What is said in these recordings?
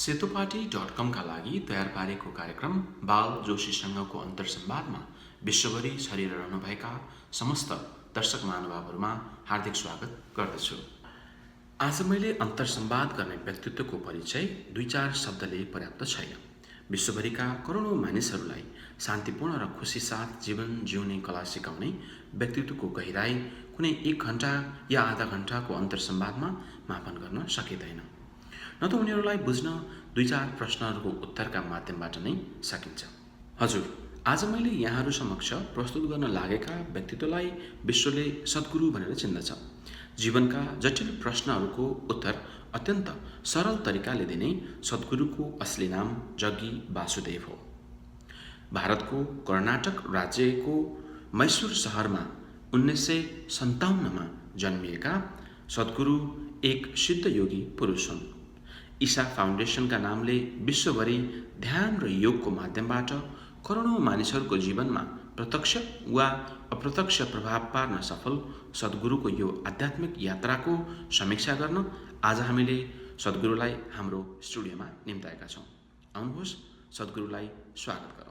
सेतोपाटी.com का लागि तयार पारेको कार्यक्रम बाल जोशीसँगको अन्तर्संवादमा विश्वभरि छरिरहनुभएका समस्त दर्शक महानुभावहरूमा हार्दिक स्वागत गर्दछु। आज मैले अन्तर्संवाद गर्ने व्यक्तित्वको परिचय 2-4 शब्दले पर्याप्त छैन। विश्वभरिका करोडौं मानिसहरूलाई शान्तिपूर्ण र खुशी साथ जीवन जिउने कला सिकाउने व्यक्तित्वको गहिराई कुनै 1 घण्टा या आधा घण्टाको अन्तर्संवादमा मापन गर्न सकिँदैन। न त उनीहरूलाई बुझ्न 2-4 प्रश्नहरूको उत्तरका माध्यमबाट नै सकिन्छ। हजुर, आज मैले यहाँहरू समक्ष प्रस्तुत गर्न लागेका व्यक्तित्वलाई विश्वले सद्गुरु भनेर चिन्दछ। जीवनका जटिल प्रश्नहरूको उत्तर अत्यन्त सरल तरिकाले दिने सद्गुरुको असली नाम जग्गी वासुदेव हो। भारतको कर्नाटक राज्यको मैसूर शहरमा 1957मा जन्मिएका सद्गुरु एक सिद्ध योगी पुरुष हुन्। ईशा फाउन्डेसनका नामले विश्वभरि ध्यान र योगको माध्यमबाट करोडौं मानिसहरूको जीवनमा प्रत्यक्ष वा अप्रत्यक्ष प्रभाव पार्न सफल सद्गुरुको यो आध्यात्मिक यात्राको समीक्षा गर्न आज हामीले सद्गुरुलाई हाम्रो स्टुडियोमा निम्ताएका छौँ। आउनुहोस् सद्गुरुलाई स्वागत गरौँ।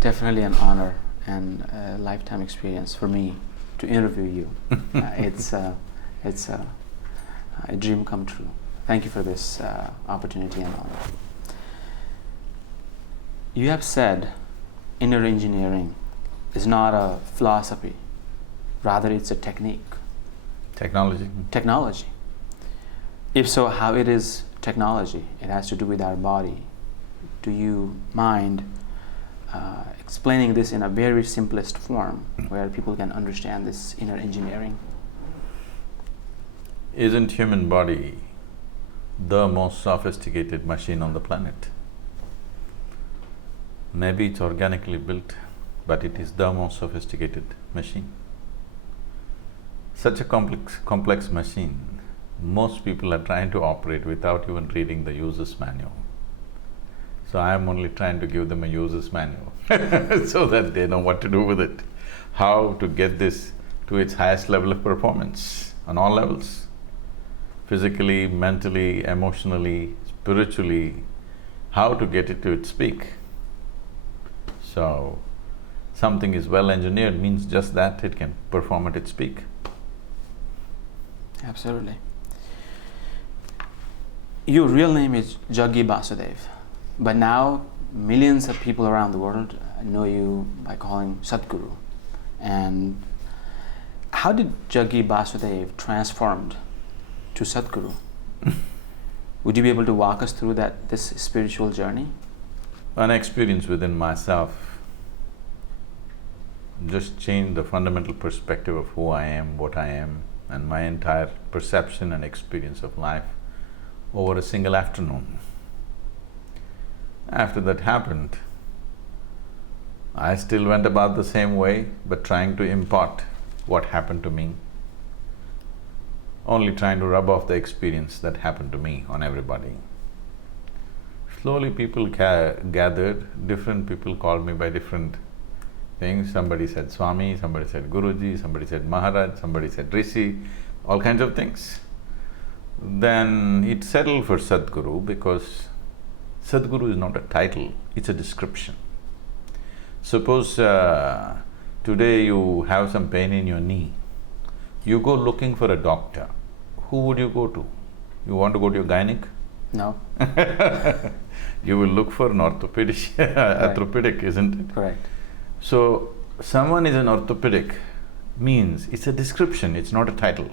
Definitely an honor and a lifetime experience for me to interview you. It's a dream come true. Thank you for this opportunity and honor. You have said inner engineering is not a philosophy, rather it's a technique. Technology. If so, how it is technology? It has to do with our body. Do you mind explaining this in a very simplest form where people can understand this inner engineering? Isn't human body the most sophisticated machine on the planet? Maybe it's organically built, but it is the most sophisticated machine. Such a complex machine, most people are trying to operate without even reading the user's manual. So I am only trying to give them a user's manual so that they know what to do with it, how to get this to its highest level of performance on all levels, physically, mentally, emotionally, spiritually, how to get it to its peak. So something is well engineered means just that it can perform at its peak. Absolutely. Your real name is Jaggi Vasudev. But now, millions of people around the world know you by calling Sadhguru. And how did Jaggi Vasudev transformed to Sadhguru? Would you be able to walk us through this spiritual journey? An experience within myself just changed the fundamental perspective of who I am, what I am, and my entire perception and experience of life over a single afternoon. After that happened, I still went about the same way, but trying to impart what happened to me, only trying to rub off the experience that happened to me on everybody. Slowly people gathered, different people called me by different things. Somebody said Swami, somebody said Guruji, somebody said Maharaj, somebody said Rishi, all kinds of things. Then it settled for Sadhguru because Sadhguru is not a title, it's a description. Suppose today you have some pain in your knee, you go looking for a doctor. Who would you go to? You want to go to your gynec? No. You will look for an orthopedic, isn't it? Correct. So, someone is an orthopedic means it's a description, it's not a title.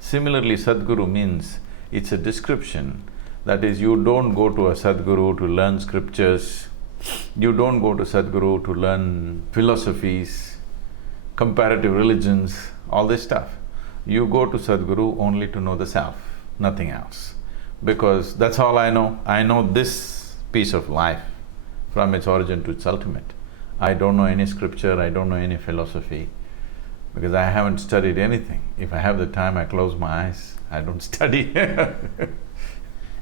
Similarly, Sadhguru means it's a description. That is, you don't go to a Sadhguru to learn scriptures, you don't go to Sadhguru to learn philosophies, comparative religions, all this stuff. You go to Sadhguru only to know the self, nothing else. Because that's all I know. I know this piece of life from its origin to its ultimate. I don't know any scripture, I don't know any philosophy, because I haven't studied anything. If I have the time, I close my eyes, I don't study.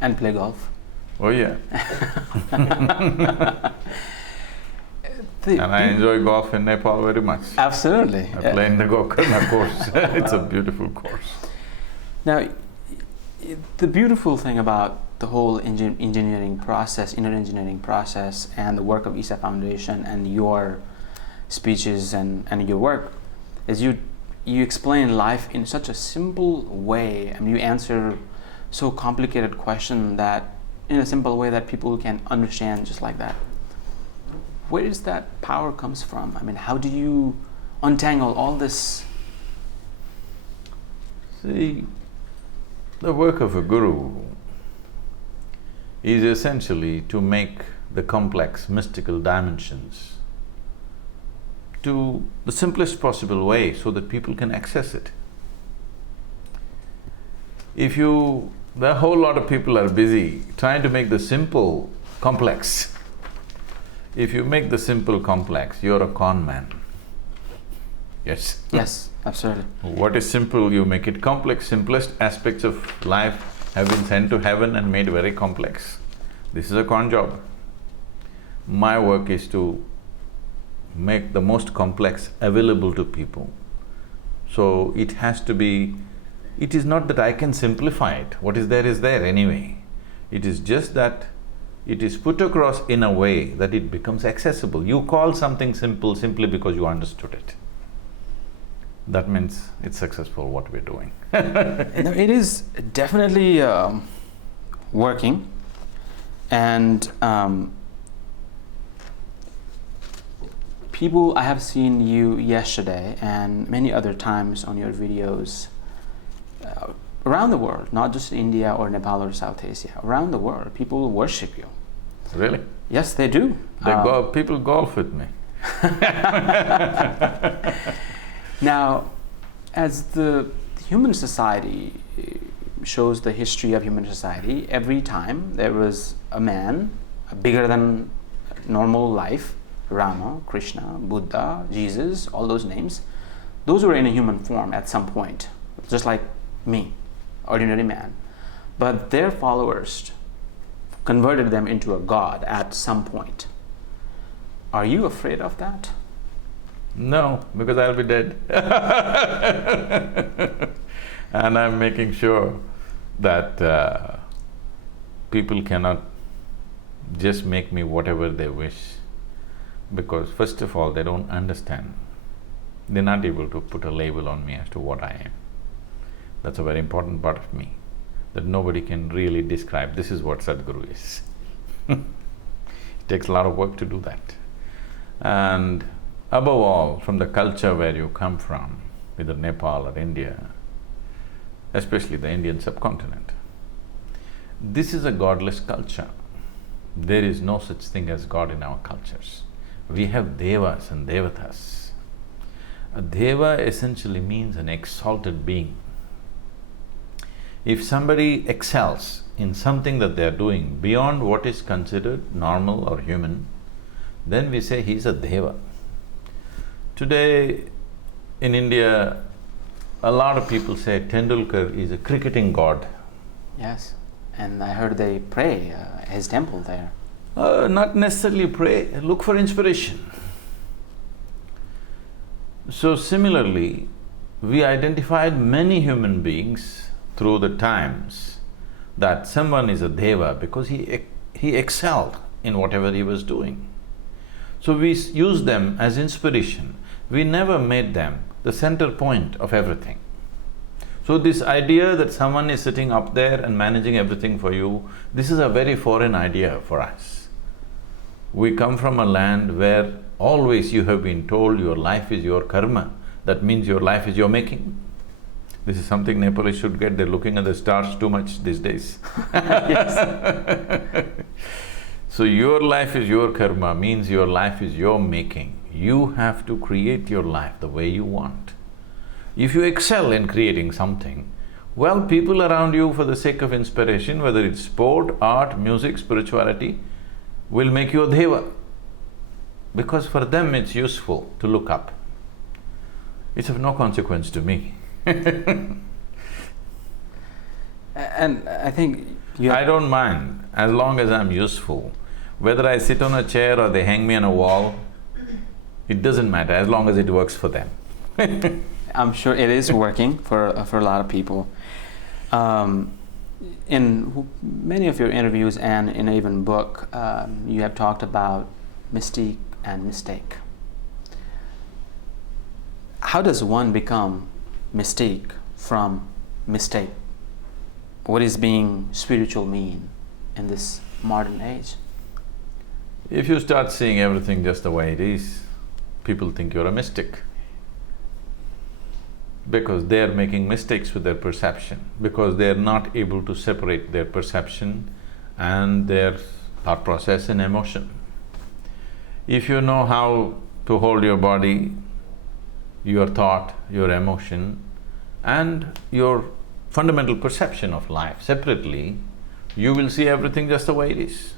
And play golf. Oh yeah. The- And I enjoy golf in Nepal very much. Absolutely. I play in the Gokarna course. It's a beautiful course. Now, the beautiful thing about the whole engineering process, inner engineering process, and the work of Isa Foundation and your speeches and your work is you explain life in such a simple way, and you answer so complicated question that in a simple way that people can understand just like that. Where does that power comes from? I mean, how do you untangle all this? See, the work of a guru is essentially to make the complex mystical dimensions to the simplest possible way so that people can access it. There are a whole lot of people are busy trying to make the simple complex. If you make the simple complex, you're a con man. Yes? Yes, absolutely. What is simple, you make it complex. Simplest aspects of life have been sent to heaven and made very complex. This is a con job. My work is to make the most complex available to people. So it has to be… It is not that I can simplify it, what is there anyway. It is just that it is put across in a way that it becomes accessible. You call something simple simply because you understood it. That means it's successful what we're doing. No, it is definitely working, and people, I have seen you yesterday and many other times on your videos around the world, not just India or Nepal or South Asia, around the world, people worship you. Really? Yes, they do. People golf with me. Now, as the human society shows the history of human society, every time there was a man bigger than normal life, Rama, Krishna, Buddha, Jesus, all those names, those were in a human form at some point, just like me, ordinary man. But their followers converted them into a god at some point. Are you afraid of that? No, because I'll be dead. And I'm making sure that people cannot just make me whatever they wish, because first of all, they don't understand. They're not able to put a label on me as to what I am. That's a very important part of me, that nobody can really describe, this is what Sadhguru is. It takes a lot of work to do that. And above all, from the culture where you come from, either Nepal or India, especially the Indian subcontinent, this is a godless culture. There is no such thing as God in our cultures. We have devas and devatas. A deva essentially means an exalted being. If somebody excels in something that they are doing beyond what is considered normal or human, then we say he's a deva. Today in India, a lot of people say Tendulkar is a cricketing god. Yes, and I heard they pray his temple there. Not necessarily pray, look for inspiration. So similarly, we identified many human beings through the times that someone is a deva because he excelled in whatever he was doing. So we use them as inspiration. We never made them the center point of everything. So this idea that someone is sitting up there and managing everything for you, this is a very foreign idea for us. We come from a land where always you have been told your life is your karma, that means your life is your making. This is something Nepalese should get, they're looking at the stars too much these days. So your life is your karma means your life is your making. You have to create your life the way you want. If you excel in creating something, well, people around you for the sake of inspiration, whether it's sport, art, music, spirituality, will make you a deva. because for them it's useful to look up. It's of no consequence to me. And I think I don't mind, as long as I'm useful. Whether I sit on a chair or they hang me on a wall, it doesn't matter, as long as it works for them. I'm sure it is working for a lot of people. In many of your interviews and in even book, you have talked about mystique and mistake. How does one become mystique from mistake? What is being spiritual mean in this modern age? If you start seeing everything just the way it is, people think you're a mystic. Because they're making mistakes with their perception, because they're not able to separate their perception and their thought process and emotion. If you know how to hold your body, your thought, your emotion, and your fundamental perception of life separately, you will see everything just the way it is.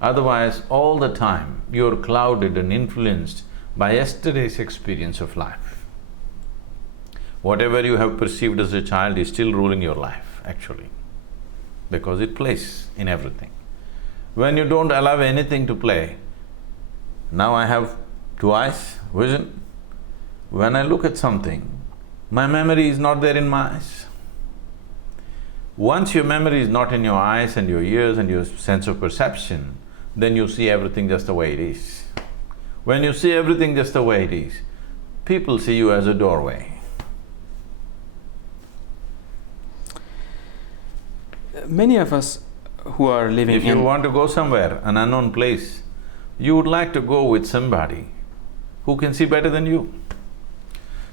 Otherwise, all the time, you're clouded and influenced by yesterday's experience of life. Whatever you have perceived as a child is still ruling your life, actually, because it plays in everything. When you don't allow anything to play, now I have 2 eyes, vision. When I look at something, my memory is not there in my eyes. Once your memory is not in your eyes and your ears and your sense of perception, then you see everything just the way it is. When you see everything just the way it is, people see you as a doorway. Many of us who are living If you want to go somewhere, an unknown place, you would like to go with somebody who can see better than you.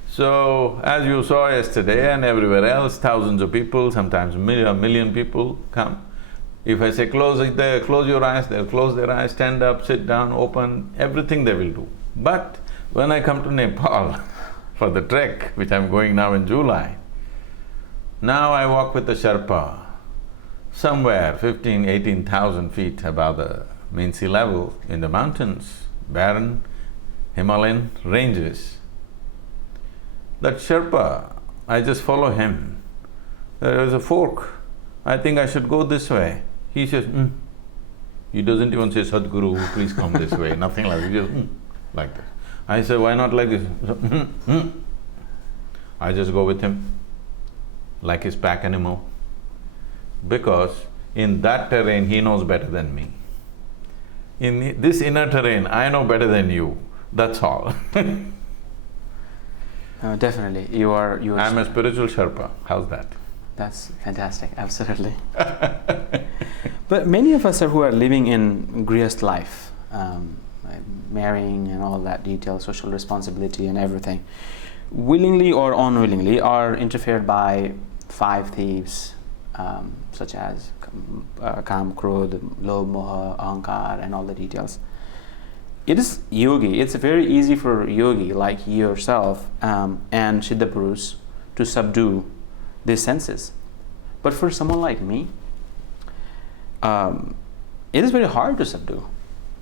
So, as you saw yesterday and everywhere else, thousands of people, sometimes a million people come. If I say close your eyes, they'll close their eyes, stand up, sit down, open, everything they will do. But when I come to Nepal for the trek, which I'm going now in July, now I walk with the Sherpa somewhere 18,000 feet above the mean sea level in the mountains, barren Himalayan ranges. That Sherpa, I just follow him. There is a fork, I think I should go this way. He says, He doesn't even say, Sadhguru, please come this way, nothing like that, he just like this. I say, why not like this? I just go with him, like his pack animal. Because in that terrain, he knows better than me. In this inner terrain, I know better than you, that's all. Definitely, you are… I'm a spiritual Sherpa, how's that? That's fantastic, absolutely. But many of us who are living in grihast life, like marrying and all that detail, social responsibility and everything, willingly or unwillingly are interfered by 5 thieves, such as Kam, Krodh, Lobh, Moha, Ahankar and all the details. It is yogi, it's very easy for yogi like yourself and Siddha Purus to subdue these senses. But for someone like me, it is very hard to subdue.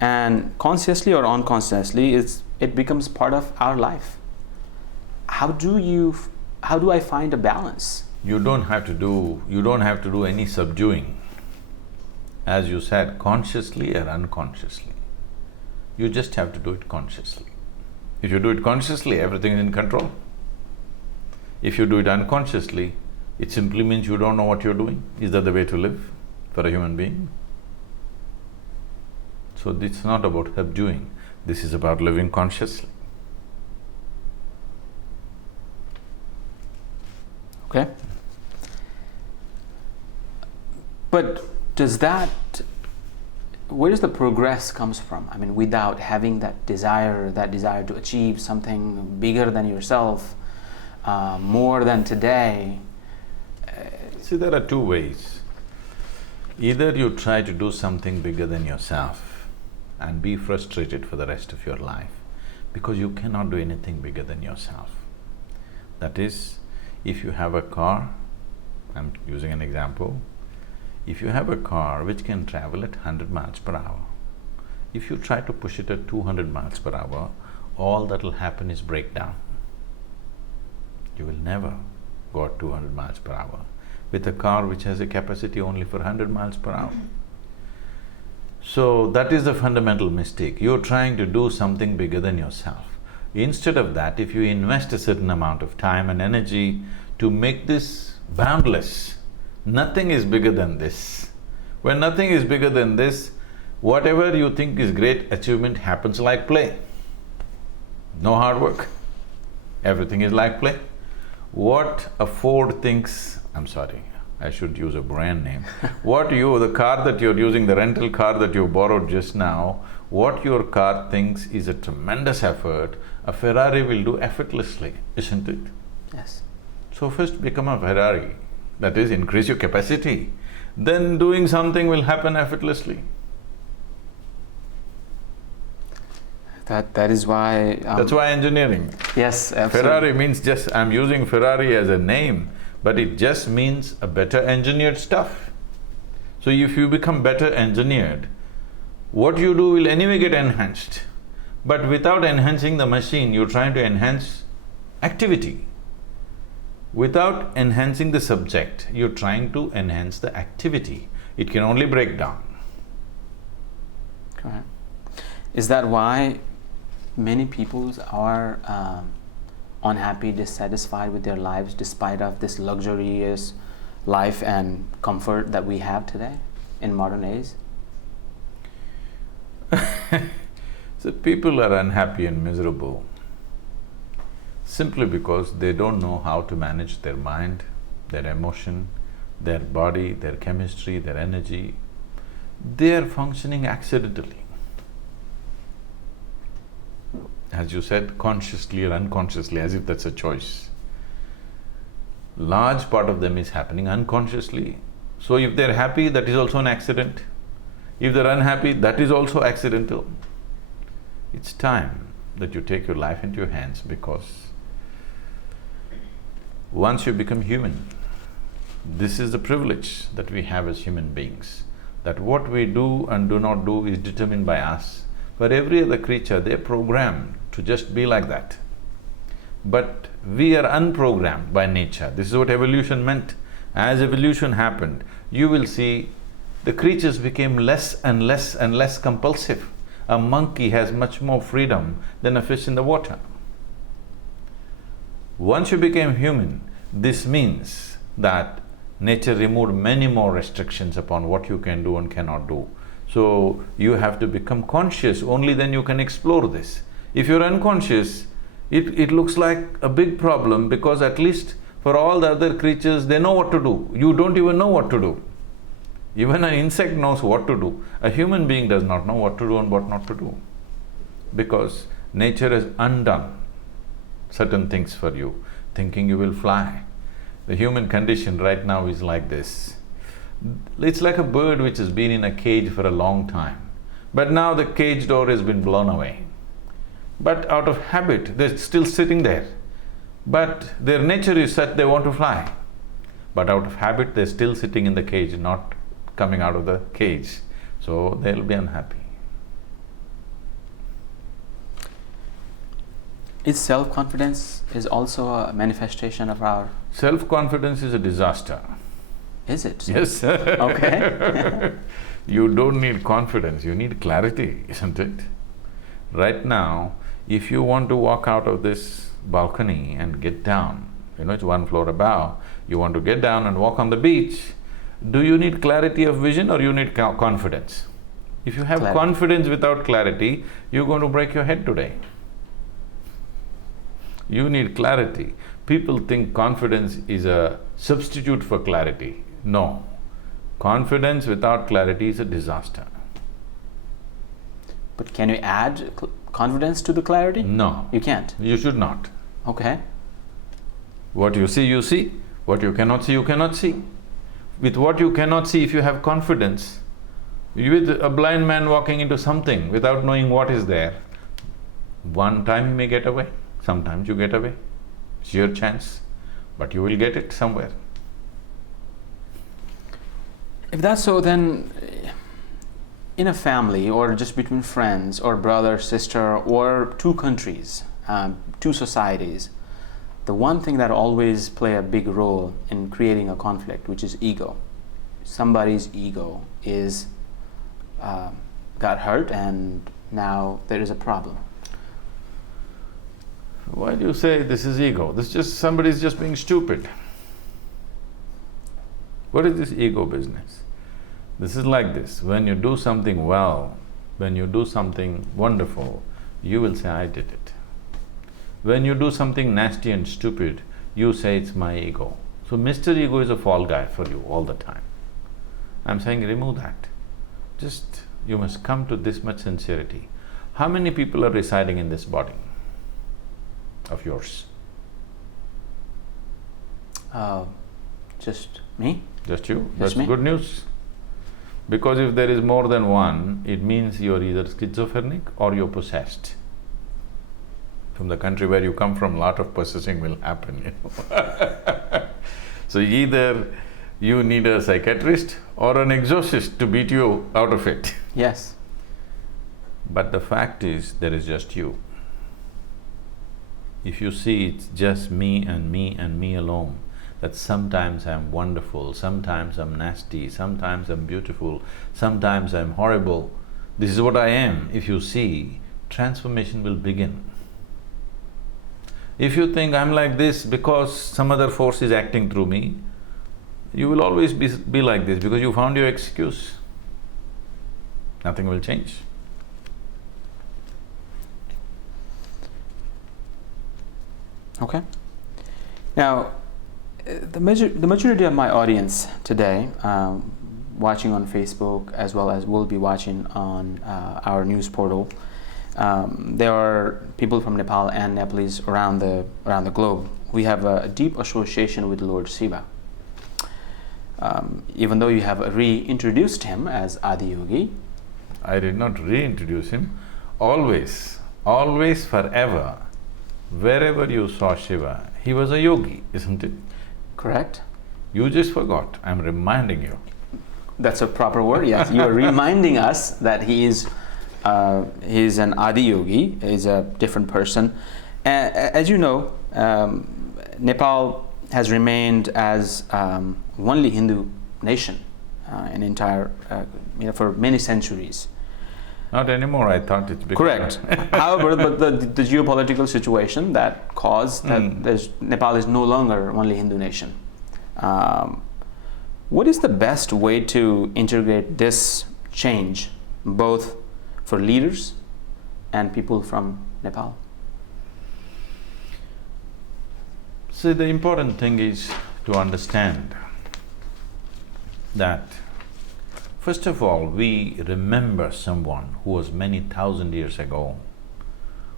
And consciously or unconsciously, it becomes part of our life. How do I find a balance? You don't have to do any subduing. As you said, consciously or unconsciously. You just have to do it consciously. If you do it consciously, everything is in control. If you do it unconsciously, it simply means you don't know what you're doing. Is that the way to live for a human being? So it's not about subduing, this is about living consciously. Okay. But where does the progress comes from? I mean, without having that desire to achieve something bigger than yourself, more than today. See, there are 2 ways. Either you try to do something bigger than yourself and be frustrated for the rest of your life because you cannot do anything bigger than yourself. That is, if you have a car, I'm using an example, if you have a car which can travel at 100 miles per hour If you try to push it at 200 miles per hour, all that will happen is breakdown. You will never go at 200 miles per hour with a car which has a capacity only for 100 miles per hour. So that is the fundamental mistake. You're trying to do something bigger than yourself. Instead of that, if you invest a certain amount of time and energy to make this boundless, nothing is bigger than this. When nothing is bigger than this, whatever you think is great achievement happens like play. No hard work. Everything is like play. What a Ford thinks… I'm sorry, I should use a brand name. The car that you're using, the rental car that you borrowed just now, what your car thinks is a tremendous effort, a Ferrari will do effortlessly, isn't it? Yes. So first become a Ferrari, that is, increase your capacity, then doing something will happen effortlessly. That is why… That's why engineering. Yes, absolutely. Ferrari means just… I'm using Ferrari as a name, but it just means a better engineered stuff. So if you become better engineered, what you do will anyway get enhanced. But without enhancing the machine, you're trying to enhance activity. Without enhancing the subject, you're trying to enhance the activity. It can only break down. Correct. Is that why many people are unhappy, dissatisfied with their lives despite of this luxurious life and comfort that we have today in modern age? So people are unhappy and miserable simply because they don't know how to manage their mind, their emotion, their body, their chemistry, their energy. They are functioning accidentally. As you said, consciously or unconsciously, as if that's a choice. Large part of them is happening unconsciously. So if they're happy, that is also an accident. If they're unhappy, that is also accidental. It's time that you take your life into your hands, because once you become human, this is the privilege that we have as human beings, that what we do and do not do is determined by us. For every other creature, they're programmed to just be like that. But we are unprogrammed by nature. This is what evolution meant. As evolution happened, you will see the creatures became less and less and less compulsive. A monkey has much more freedom than a fish in the water. Once you became human, this means that nature removed many more restrictions upon what you can do and cannot do. So, you have to become conscious, only then you can explore this. If you're unconscious, it looks like a big problem, because at least for all the other creatures, they know what to do. You don't even know what to do. Even an insect knows what to do. A human being does not know what to do and what not to do, because nature has undone certain things for you, thinking you will fly. The human condition right now is like this. It's like a bird which has been in a cage for a long time, but now the cage door has been blown away. But out of habit, they're still sitting there. But their nature is such they want to fly. But out of habit, they're still sitting in the cage, not coming out of the cage. So they'll be unhappy. Is self-confidence is also a manifestation of our… Self-confidence is a disaster. Is it? Yes. Okay. You don't need confidence, you need clarity, isn't it? Right now, if you want to walk out of this balcony and get down, it's one floor above, you want to get down and walk on the beach, do you need clarity of vision or you need confidence? If you have Clarity. confidence without clarity, you're going to break your head today. You need clarity. People think confidence is a substitute for clarity. No. Confidence without clarity is a disaster. But can you add confidence to the clarity? No. You can't? You should not. Okay. What you see, you see. What you cannot see, you cannot see. With what you cannot see, if you have confidence, with a blind man walking into something without knowing what is there, one time he may get away, sometimes you get away. It's your chance, but you will get it somewhere. If that's so, then in a family, or just between friends, or brother, sister, or two countries, two societies, the one thing that always play a big role in creating a conflict, which is ego. Somebody's ego is got hurt, and now there is a problem. Why do you say this is ego? This is just somebody's just being stupid. What is this ego business? This is like this. When you do something well, when you do something wonderful, you will say, I did it. When you do something nasty and stupid, you say, it's my ego. So Mr. Ego is a fall guy for you all the time. I'm saying remove that. Just, you must come to this much sincerity. How many people are residing in this body of yours? Just me? Just you? Just That's me. good news. Because if there is more than one, it means you're either schizophrenic or you're possessed. From the country where you come from, lot of possessing will happen, you know. So either you need a psychiatrist or an exorcist to beat you out of it. Yes. But the fact is, there is just you. If you see it's just me and me and me alone, that sometimes I'm wonderful, sometimes I'm nasty, sometimes I'm beautiful, sometimes I'm horrible, this is what I am. If you see, transformation will begin. If you think I'm like this because some other force is acting through me, you will always be like this because you found your excuse. Nothing will change. Okay. Now, the majority of my audience today, watching on Facebook as well as will be watching on our news portal, there are people from Nepal and Nepalese around the globe. We have a deep association with Lord Shiva. Even though you have reintroduced him as Adi Yogi. I did not reintroduce him. Always, always, forever, wherever you saw Shiva, he was a yogi, isn't it? Correct. You just forgot. I'm reminding you. That's a proper word, yes. You are reminding us that he's an Adi Yogi, he's a different person. As you know, Nepal has remained as only Hindu nation in entire, for many centuries. Not anymore, I thought it's become… Correct. However, but the geopolitical situation that caused that Nepal is no longer only Hindu nation. What is the best way to integrate this change, both for leaders and people from Nepal? See, the important thing is to understand that first of all, we remember someone who was many thousand years ago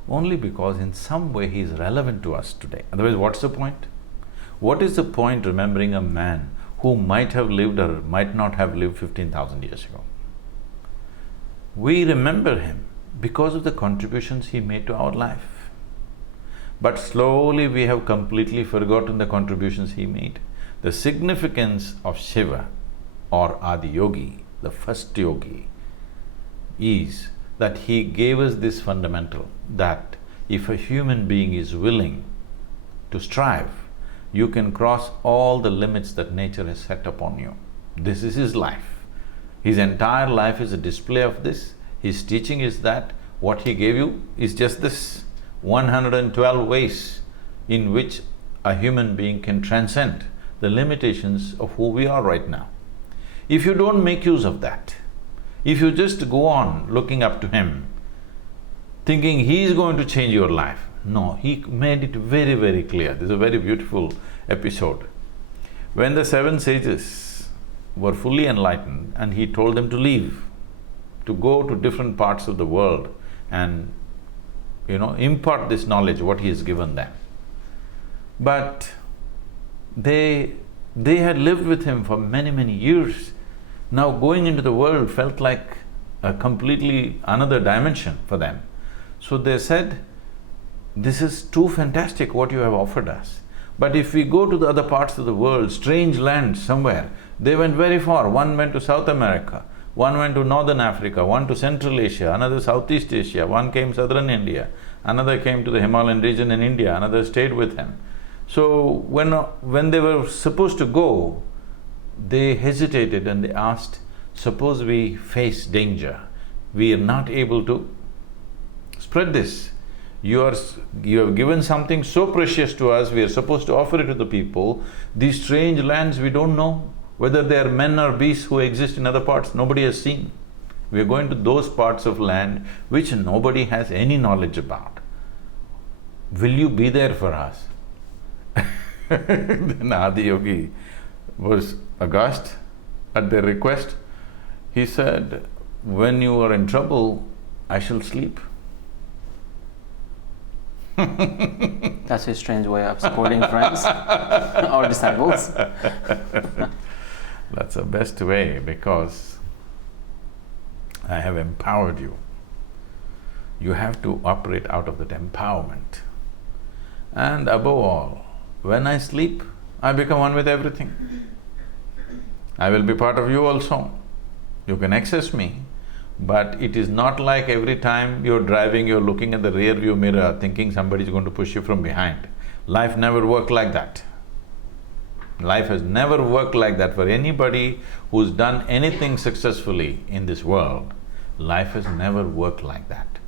only because in some way he is relevant to us today. Otherwise, what's the point? What is the point remembering a man who might have lived or might not have lived 15,000 years ago? We remember him because of the contributions he made to our life. But slowly we have completely forgotten the contributions he made. The significance of Shiva or Adi Yogi, the first yogi, is that he gave us this fundamental that if a human being is willing to strive, you can cross all the limits that nature has set upon you. This is his life. His entire life is a display of this. His teaching is that what he gave you is just this 112 ways in which a human being can transcend the limitations of who we are right now. If you don't make use of that, if you just go on looking up to him, thinking he is going to change your life, no, he made it very, very clear. This is a very beautiful episode. When the 7 sages were fully enlightened and he told them to leave, to go to different parts of the world and, impart this knowledge, what he has given them. But they had lived with him for many, many years. Now going into the world felt like a completely another dimension for them. So they said, this is too fantastic what you have offered us. But if we go to the other parts of the world, strange lands somewhere, they went very far. One went to South America, One went to Northern Africa, one to Central Asia, another Southeast Asia, one came Southern India, another came to the Himalayan region in India, another stayed with him. So when they were supposed to go, they hesitated and they asked, suppose we face danger, we are not able to spread this. You have given something so precious to us, we are supposed to offer it to the people. These strange lands, we don't know whether they are men or beasts who exist in other parts, nobody has seen. We are going to those parts of land which nobody has any knowledge about. Will you be there for us? Then Adi Yogi was aghast at their request. He said, when you are in trouble, I shall sleep. That's his strange way of supporting friends or disciples. That's the best way, because I have empowered you. You have to operate out of that empowerment. And above all, when I sleep, I become one with everything. I will be part of you also. You can access me, but it is not like every time you're driving, you're looking at the rear view mirror thinking somebody's going to push you from behind. Life never worked like that. Life has never worked like that for anybody who's done anything successfully in this world. Life has never worked like that.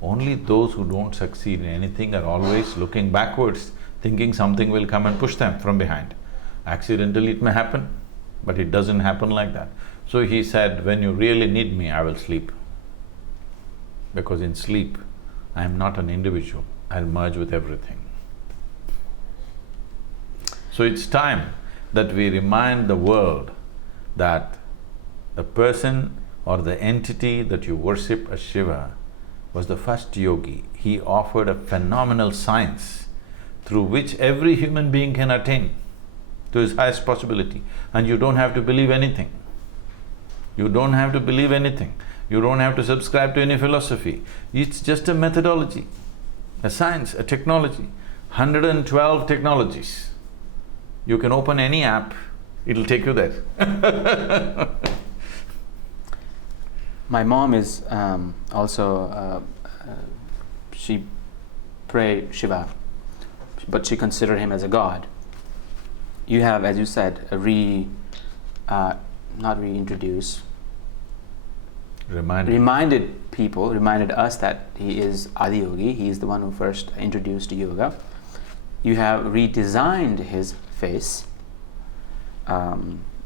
Only those who don't succeed in anything are always looking backwards, thinking something will come and push them from behind. Accidentally it may happen, but it doesn't happen like that. So he said, when you really need me, I will sleep. Because in sleep, I am not an individual, I'll merge with everything. So it's time that we remind the world that the person or the entity that you worship as Shiva was the first yogi. He offered a phenomenal science through which every human being can attain to his highest possibility. And you don't have to believe anything. You don't have to believe anything. You don't have to subscribe to any philosophy. It's just a methodology, a science, a technology. 112 technologies. You can open any app, it'll take you there. My mom is also… she pray Shiva, but she considered him as a god. You have, as you said, not reintroduced, reminded us that he is Adi Yogi, he is the one who first introduced yoga. You have redesigned his face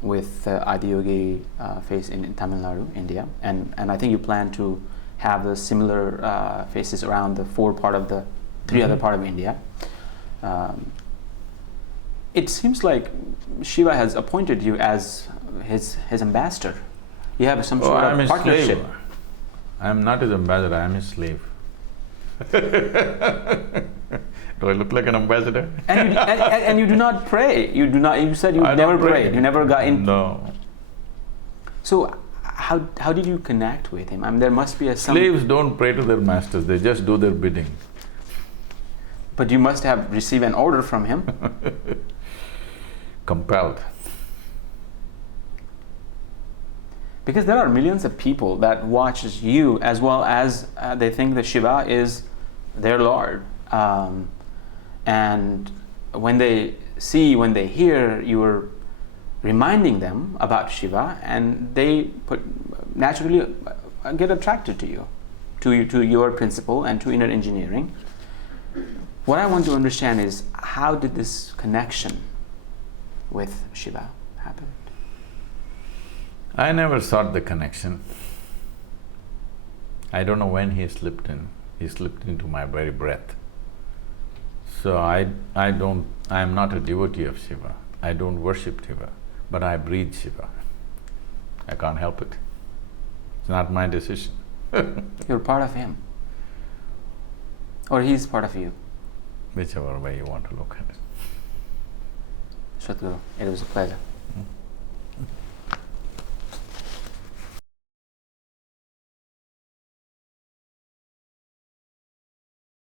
with Adi Yogi face in Tamil Nadu, India, and I think you plan to have the similar faces around the three other part of India. It seems like Shiva has appointed you as his ambassador. You have some sort of partnership. Slave. I am not his ambassador, I am his slave. Do I look like an ambassador? And you do not pray. You do not. You said you never prayed. You never got in. No. So how did you connect with him? I mean, there must be Slaves don't pray to their masters, they just do their bidding. But you must have received an order from him. Compelled. Because there are millions of people that watches you, as well as they think that Shiva is their Lord. And when they hear you are reminding them about Shiva, and they naturally get attracted to you, to your principle and to inner engineering. What I want to understand is, how did this connection with Shiva happen? I never sought the connection. I don't know when he slipped in. He slipped into my very breath. So I am not a devotee of Shiva. I don't worship Shiva, but I breathe Shiva. I can't help it. It's not my decision. You're part of him. Or he's part of you. Whichever way you want to look at it. Sadhguru, it was a pleasure.